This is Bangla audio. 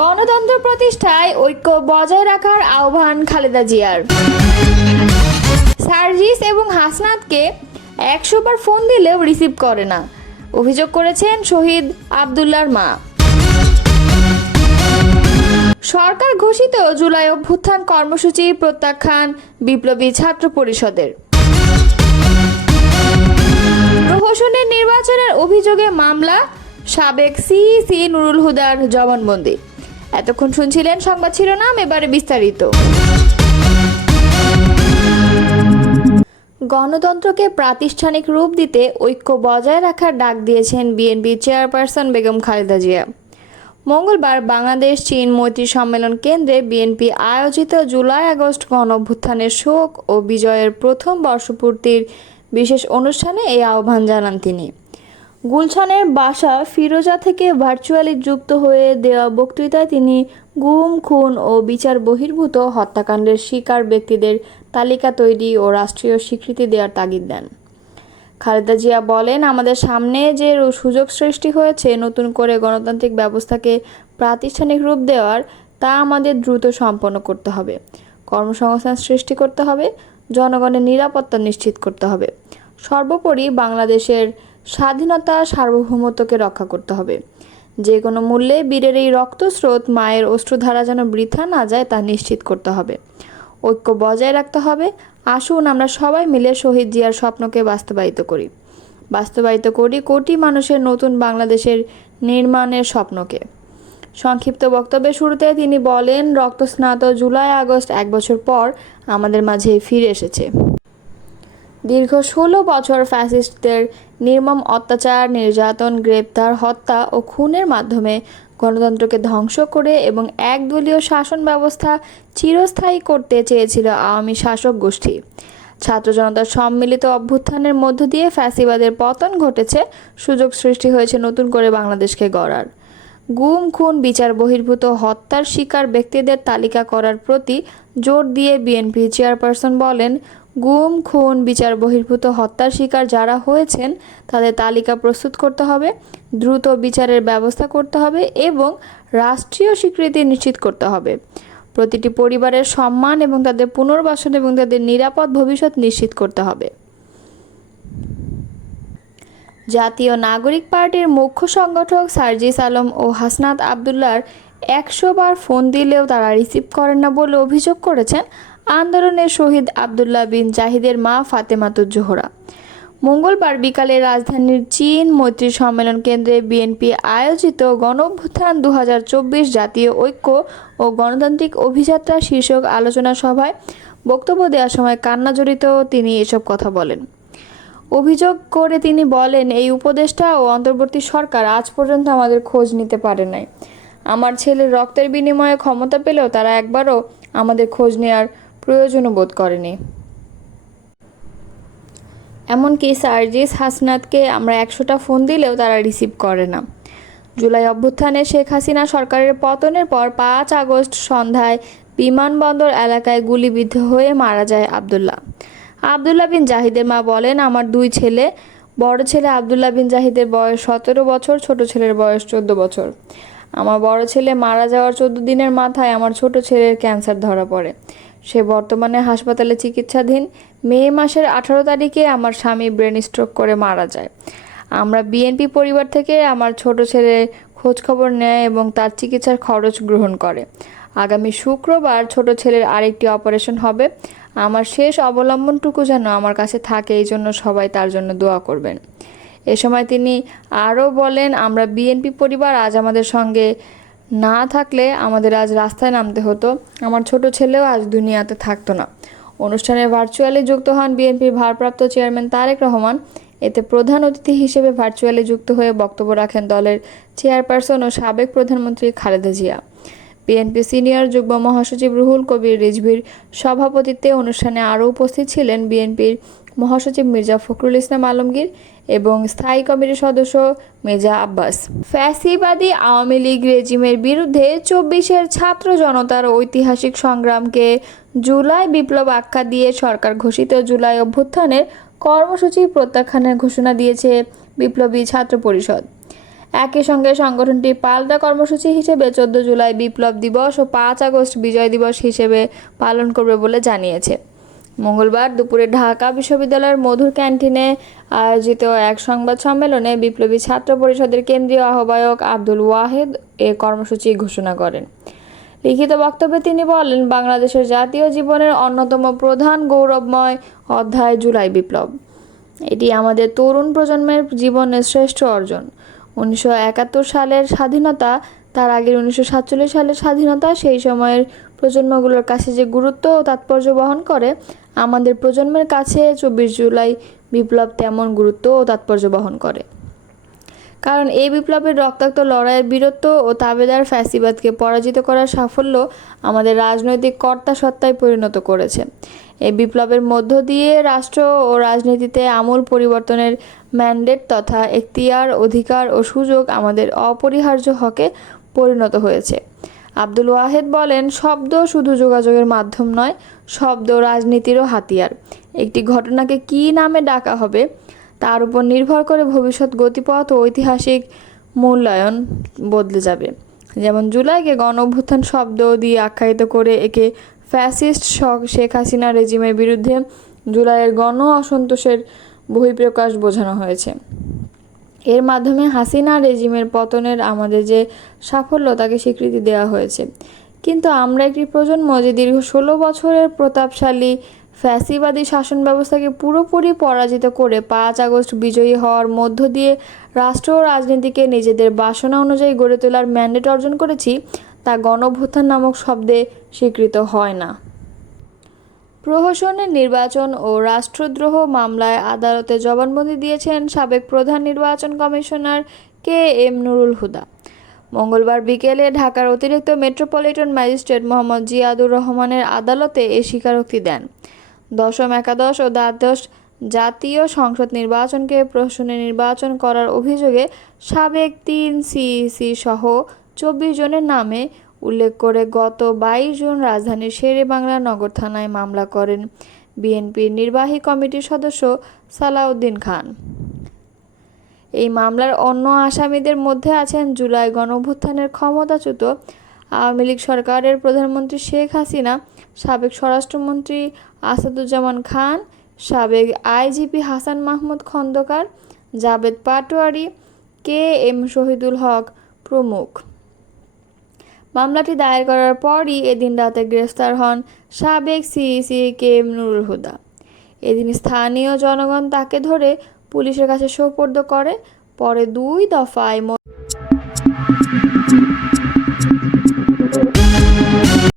গণতন্ত্র প্রতিষ্ঠায় ঐক্য বজায় রাখার আহ্বান খালেদা জিয়ার। সার্জিস এবং হাসনাতকে 100 বার ফোন দিলেও রিসিভ করে না, অভিযোগ করেছেন শহীদ আব্দুল্লাহর মা। সরকার ঘোষিত জুলাই অভ্যুত্থান কর্মসূচি প্রত্যাখ্যান বিপ্লবী ছাত্র পরিষদের। প্রহসনের নির্বাচনের অভিযোগে মামলা, সাবেক সিইসি নুরুল হুদার জবানবন্দি। এতক্ষণ শুনছিলেন সংবাদ শিরোনাম, এবারে বিস্তারিত। গণতন্ত্রকে প্রাতিষ্ঠানিক রূপ দিতে ঐক্য বজায় রাখার ডাক দিয়েছেন বিএনপি চেয়ারপারসন বেগম খালেদা জিয়া। মঙ্গলবার বাংলাদেশ চীন মৈত্রী সম্মেলন কেন্দ্রে বিএনপি আয়োজিত জুলাই আগস্ট গণঅভ্যুত্থানের শোক ও বিজয়ের প্রথম বর্ষপূর্তির বিশেষ অনুষ্ঠানে এই আহ্বান জানান তিনি। গুলশানের বাসা ফিরোজা থেকে ভার্চুয়ালি যুক্ত হয়ে দেওয়া বক্তৃতায় তিনি গুম, খুন ও বিচার বহির্ভূত হত্যাকাণ্ডের শিকার ব্যক্তিদের তালিকা তৈরি ও রাষ্ট্রীয় স্বীকৃতি দেওয়ার তাগিদ দেন। খালেদা জিয়া বলেন, আমাদের সামনে যে সুযোগ সৃষ্টি হয়েছে নতুন করে গণতান্ত্রিক ব্যবস্থাকে প্রাতিষ্ঠানিক রূপ দেওয়ার, তা আমাদের দ্রুত সম্পন্ন করতে হবে। কর্মসংস্থান সৃষ্টি করতে হবে, জনগণের নিরাপত্তা নিশ্চিত করতে হবে। সর্বোপরি বাংলাদেশের স্বাধীনতা সার্বভৌমত্বকে রক্ষা করতে হবে। যে কোনো মূল্যে বীরের এই রক্তস্রোত, মায়ের অশ্রুধারা যেন বৃথা না যায় তা নিশ্চিত করতে হবে। ঐক্য বজায় রাখতে হবে। আসুন আমরা সবাই মিলে শহীদ জিয়ার স্বপ্নকে বাস্তবায়িত করি কোটি মানুষের নতুন বাংলাদেশের নির্মাণের স্বপ্নকে। সংক্ষিপ্ত বক্তব্যের শুরুতে তিনি বলেন, রক্তস্নাত জুলাই আগস্ট 1 বছর পর আমাদের মাঝে ফিরে এসেছে। দীর্ঘ 16 বছর ফ্যাসিস্টদের নির্মম অত্যাচার, নির্যাতন, গ্রেপ্তার, হত্যা ও খুনের মাধ্যমে গণতন্ত্রকে ধ্বংস করে এবং একদলীয় শাসন ব্যবস্থা চিরস্থায়ী করতে চেয়েছিল আওয়ামী শাসক গোষ্ঠী। ছাত্র জনতার সম্মিলিত অভ্যুত্থানের মধ্য দিয়ে ফ্যাসিবাদের পতন ঘটেছে, সুযোগ সৃষ্টি হয়েছে নতুন করে বাংলাদেশকে গড়ার। গুম, খুন, বিচার বহির্ভূত হত্যার শিকার ব্যক্তিদের তালিকা করার প্রতি জোর দিয়ে বিএনপি চেয়ারপারসন বলেন, গুম, খুন, বিচার বহির্ভূত হত্যার শিকার যারা হয়েছেন তাদের তালিকা প্রস্তুত করতে হবে, দ্রুত বিচারের ব্যবস্থা করতে হবে এবং রাষ্ট্রীয় স্বীকৃতি নিশ্চিত করতে হবে। প্রতিটি পরিবারের সম্মান এবং তাদের পুনর্বাসন এবং তাদের নিরাপদ ভবিষ্যৎ নিশ্চিত করতে হবে। জাতীয় নাগরিক পার্টির মুখ্য সংগঠক সার্জিস আলম ও হাসনাত আব্দুল্লাহর 100 বার ফোন দিলেও তারা রিসিভ করেন না বলে অভিযোগ করেছেন আন্দোলনের শহীদ আব্দুল্লাহ বিন জাহিদের মা ফাতেমাতুজ জোহরা। মঙ্গলবার বিকালে রাজধানীর চীন মৈত্রী সম্মেলন কেন্দ্রে বিএনপি আয়োজিত গণঅভ্যুত্থান 2024 জাতীয় ঐক্য ও গণতান্ত্রিক অভিযাত্রা শীর্ষক আলোচনা সভায় বক্তব্য দেওয়ার সময় কান্নাজড়িত তিনি এসব কথা বলেন। অভিযোগ করে তিনি বলেন, এই উপদেষ্টা ও অন্তর্বর্তী সরকার আজ পর্যন্ত আমাদের খোঁজ নিতে পারে নাই। আমার ছেলের রক্তের বিনিময়ে ক্ষমতা পেলেও তারা একবারও আমাদের খোঁজ নেওয়ার প্রয়োজনও বোধ করেনি। এমনকি সার্জিস হাসনাতকে আমরা 100টা ফোন দিলেও তারা রিসিভ করে না। জুলাই অভ্যুত্থানে শেখ হাসিনা সরকারের পতনের পর 5 আগস্ট সন্ধ্যায় বিমানবন্দর এলাকায় গুলিবিদ্ধ হয়ে মারা যায় আব্দুল্লাহ বিন জাহিদের মা বলেন, আমার 2 ছেলে, বড় ছেলে আব্দুল্লাহ বিন জাহিদের বয়স 17 বছর, ছোট ছেলের বয়স 14 বছর। আমার বড় ছেলে মারা যাওয়ার 14 দিনের মাথায় আমার ছোট ছেলের ক্যান্সার ধরা পড়ে। সে বর্তমানে হাসপাতালে চিকিৎসাধীন। মে মাসের 18 তারিখে আমার স্বামী ব্রেন স্ট্রোক করে মারা যায়। আমরা বিএনপি পরিবার থেকে আমার ছোট ছেলে খোঁজখবর নেয় এবং তার চিকিৎসার খরচ গ্রহণ করে। আগামী শুক্রবার ছোট ছেলের আরেকটি অপারেশন হবে। আমার শেষ অবলম্বনটুকু যেন আমার কাছে থাকে, এই জন্য সবাই তার জন্য দোয়া করবেন। এ সময় তিনি আরও বলেন, আমরা বিএনপি পরিবার আজ আমাদের সঙ্গে না থাকলে আমাদের আজ রাস্তায় নামতে হতো, আমার ছোট ছেলেও আজ দুনিয়াতে থাকতো না। অনুষ্ঠানে ভার্চুয়ালি যুক্ত হন বিএনপির ভারপ্রাপ্ত চেয়ারম্যান তারেক রহমান। এতে প্রধান অতিথি হিসেবে ভার্চুয়ালি যুক্ত হয়ে বক্তব্য রাখেন দলের চেয়ারপারসন ও সাবেক প্রধানমন্ত্রী খালেদা জিয়া। বিএনপি সিনিয়র যুগ্ম মহাসচিব রুহুল কবির রিজভীর সভাপতিত্বে অনুষ্ঠানে আরও উপস্থিত ছিলেন বিএনপির মহাসচিব মির্জা ফখরুল ইসলাম আলমগীর এবং স্থায়ী কমিটির সদস্য মেজা আব্বাস। ফ্যাসিবাদী আওয়ামী লীগ রেজিমের বিরুদ্ধে 24-এর ছাত্র জনতার ঐতিহাসিক সংগ্রামকে জুলাই বিপ্লব আখ্যা দিয়ে সরকার ঘোষিত জুলাই অভ্যুত্থানের কর্মসূচি প্রত্যাখ্যানের ঘোষণা দিয়েছে বিপ্লবী ছাত্র পরিষদ। একই সঙ্গে সংগঠনটি পাল্টা কর্মসূচি হিসেবে 14 জুলাই বিপ্লব দিবস ও 5 আগস্ট বিজয় দিবস হিসেবে পালন করবে বলে জানিয়েছে। মঙ্গলবার দুপুরে ঢাকা বিশ্ববিদ্যালয়ের মধুর ক্যান্টিনে আয়োজিত এক সংবাদ সম্মেলনে বিপ্লবী ছাত্র পরিষদের কেন্দ্রীয় আহ্বায়ক আব্দুল ওয়াহেদ এ কর্মসূচি ঘোষণা করেন। লিখিত বক্তব্যে তিনি বলেন, বাংলাদেশের জাতীয় জীবনের অন্যতম প্রধান গৌরবময় অধ্যায় জুলাই বিপ্লব। এটি আমাদের তরুণ প্রজন্মের জীবনের শ্রেষ্ঠ অর্জন। 1971 সালের স্বাধীনতা, তার আগের 1947 সালের স্বাধীনতা সেই সময়ের প্রজন্মগুলোর কাছে যে গুরুত্ব ও তাৎপর্য বহন করে, আমাদের প্রজন্মের কাছে 24 জুলাই বিপ্লব তেমন গুরুত্ব ও তাৎপর্য বহন করে। কারণ এই বিপ্লবের রক্তাক্ত লড়াইয়ের বীরত্ব ও তাবেদার ফ্যাসিবাদকে পরাজিত করার সাফল্য আমাদের রাজনৈতিক কর্তাসত্তায় পরিণত করেছে। এই বিপ্লবের মধ্য দিয়ে রাষ্ট্র ও রাজনীতিতে আমূল পরিবর্তনের ম্যান্ডেট তথা এখতিয়ার, অধিকার ও সুযোগ আমাদের অপরিহার্য হকে পরিণত হয়েছে। আব্দুল ওয়াহেদ বলেন, শব্দ শুধু যোগাযোগের মাধ্যম নয়, শব্দ রাজনীতিরও হাতিয়ার। একটি ঘটনাকে কী নামে ডাকা হবে তার উপর নির্ভর করে ভবিষ্যৎ গতিপথ ও ঐতিহাসিক মূল্যায়ন বদলে যাবে। যেমন জুলাইকে গণ অভ্যুত্থান শব্দ দিয়ে আখ্যায়িত করে একে ফ্যাসিস্ট শেখ হাসিনা রেজিমের বিরুদ্ধে জুলাইয়ের গণ অসন্তোষের বহিঃপ্রকাশ বোঝানো হয়েছে। এর মাধ্যমে হাসিনা রেজিমের পতনের আমাদের যে সাফল্য তাকে স্বীকৃতি দেওয়া হয়েছে। কিন্তু আমরা একটি প্রজন্ম যে দীর্ঘ 16 বছরের প্রতাপশালী ফ্যাসিবাদী শাসন ব্যবস্থাকে পুরোপুরি পরাজিত করে 5 আগস্ট বিজয়ী হওয়ার মধ্য দিয়ে রাষ্ট্র ও রাজনীতিকে নিজেদের বাসনা অনুযায়ী গড়ে তোলার ম্যান্ডেট অর্জন করেছি, তা গণঅভ্যুত্থান নামক শব্দে স্বীকৃত হয় না। প্রহসনের নির্বাচন ও রাষ্ট্রদ্রোহ মামলায় আদালতে জবানবন্দি দিয়েছেন সাবেক প্রধান নির্বাচন কমিশনার KM নুরুল হুদা। মঙ্গলবার বিকেলে ঢাকার অতিরিক্ত মেট্রোপলিটন ম্যাজিস্ট্রেট মোহাম্মদ জিয়াদুর রহমানের আদালতে এ স্বীকারোক্তি দেন। দশম, একাদশ ও দ্বাদশ জাতীয় সংসদ নির্বাচনকে প্রহসনে নির্বাচন করার অভিযোগে সাবেক 3 সিইসি সহ 24 জনের নামে উল্লেখ করে গত 22 জুন রাজধানীর শেরেবাংলা নগর থানায় মামলা করেন বিএনপির নির্বাহী কমিটির সদস্য সালাউদ্দিন খান। এই মামলার অন্য আসামিদের মধ্যে আছেন জুলাই গণঅভ্যুত্থানের ক্ষমতাচ্যুত আওয়ামী লীগ সরকারের প্রধানমন্ত্রী শেখ হাসিনা, সাবেক স্বরাষ্ট্রমন্ত্রী আসাদুজ্জামান খান, সাবেক আইজিপি হাসান মাহমুদ খন্দকার, জাবেদ পাটোয়ারি, KM শহীদুল হক প্রমুখ। মামলাটি দায়ের করার পরই এদিন রাতে গ্রেফতার হন সাবেক সিইসি KM নুরুল হুদা। এদিন স্থানীয় জনগণ তাকে ধরে পুলিশের কাছে সোপর্দ করে। পরে 2 দফায়